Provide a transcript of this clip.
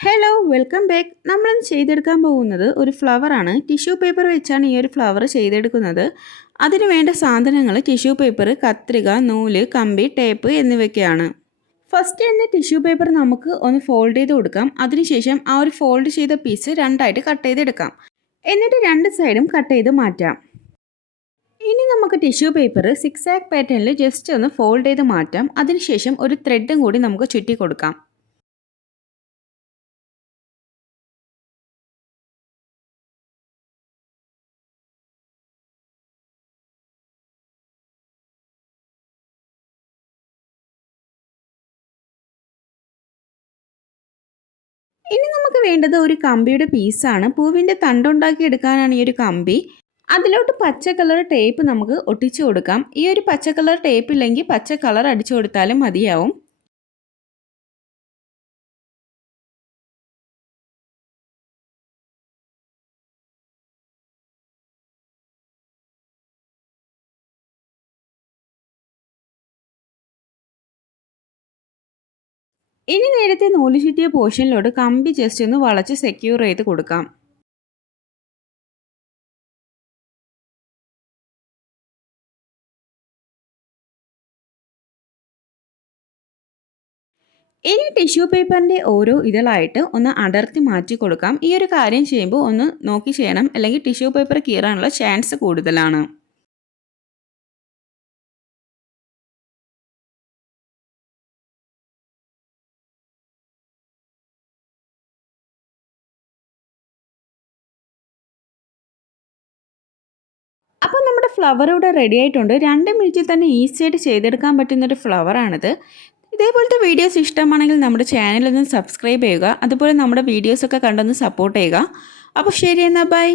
Hello welcome back നമ്മളിന്ന് ചെയ്തെടുക്കാൻ പോകുന്നത് ഒരു ഫ്ലവറാണ് ടിഷ്യൂ പേപ്പർ വെച്ചാണ് ഈ ഒരു ഫ്ലവർ ചെയ്തെടുക്കുന്നത്. അതിന് വേണ്ട സാധനങ്ങൾ ടിഷ്യൂ പേപ്പർ കത്രിക നൂൽ കമ്പി ടേപ്പ് എന്നിവയൊക്കെയാണ് ഫസ്റ്റ് തന്നെ ടിഷ്യൂ പേപ്പർ നമുക്ക് ഒന്ന് ഫോൾഡ് ചെയ്ത് കൊടുക്കാം. അതിനുശേഷം ആ ഒരു ഫോൾഡ് ചെയ്ത പീസ് രണ്ടായിട്ട് കട്ട് ചെയ്തെടുക്കാം. എന്നിട്ട് രണ്ട് സൈഡും കട്ട് ചെയ്ത് മാറ്റാം. ഇനി നമുക്ക് ടിഷ്യൂ പേപ്പർ സിക്സ് ആക്ക് പാറ്റേണിൽ ജസ്റ്റ് ഒന്ന് ഫോൾഡ് ചെയ്ത് മാറ്റാം. അതിനുശേഷം ഒരു ത്രെഡും കൂടി നമുക്ക് ചുറ്റി കൊടുക്കാം. ഇനി നമുക്ക് വേണ്ടത് ഒരു കമ്പിയുടെ പീസാണ് പൂവിന്റെ തണ്ടുണ്ടാക്കി എടുക്കാനാണ് ഈ ഒരു കമ്പി. അതിലോട്ട് പച്ച കളർ ടേപ്പ് നമുക്ക് ഒട്ടിച്ചു കൊടുക്കാം. ഈ ഒരു പച്ച കളർ ടേപ്പ് ഇല്ലെങ്കിൽ പച്ച കളർ അടിച്ചു കൊടുത്താലും മതിയാവും. ഇനി നേരത്തെ നൂൽ ചുറ്റിയ പോർഷനിലോട്ട് കമ്പി ജസ്റ്റ് ഒന്ന് വളച്ച് സെക്യൂർ ചെയ്ത് കൊടുക്കാം. ഇനി ടിഷ്യൂ പേപ്പറിന്റെ ഓരോ ഇതളായിട്ട് ഒന്ന് അടർത്തി മാറ്റി കൊടുക്കാം. ഈ ഒരു കാര്യം ചെയ്യുമ്പോൾ ഒന്ന് നോക്കി ചെയ്യണം. അല്ലെങ്കിൽ ടിഷ്യൂ പേപ്പർ കീറാനുള്ള ചാൻസ് കൂടുതലാണ്. അപ്പോൾ നമ്മുടെ ഫ്ലവർ ഇവിടെ റെഡി ആയിട്ടുണ്ട്. രണ്ട് മിനിറ്റിൽ തന്നെ ഈസി ആയിട്ട് ചെയ്തെടുക്കാൻ പറ്റുന്നൊരു ഫ്ലവറാണിത് ഇതേപോലത്തെ വീഡിയോസ് ഇഷ്ടമാണെങ്കിൽ നമ്മുടെ ചാനലൊന്ന് സബ്സ്ക്രൈബ് ചെയ്യുക. അതുപോലെ നമ്മുടെ വീഡിയോസൊക്കെ കണ്ടൊന്ന് സപ്പോർട്ട് ചെയ്യുക. അപ്പോൾ ശരി എന്നാൽ ബൈ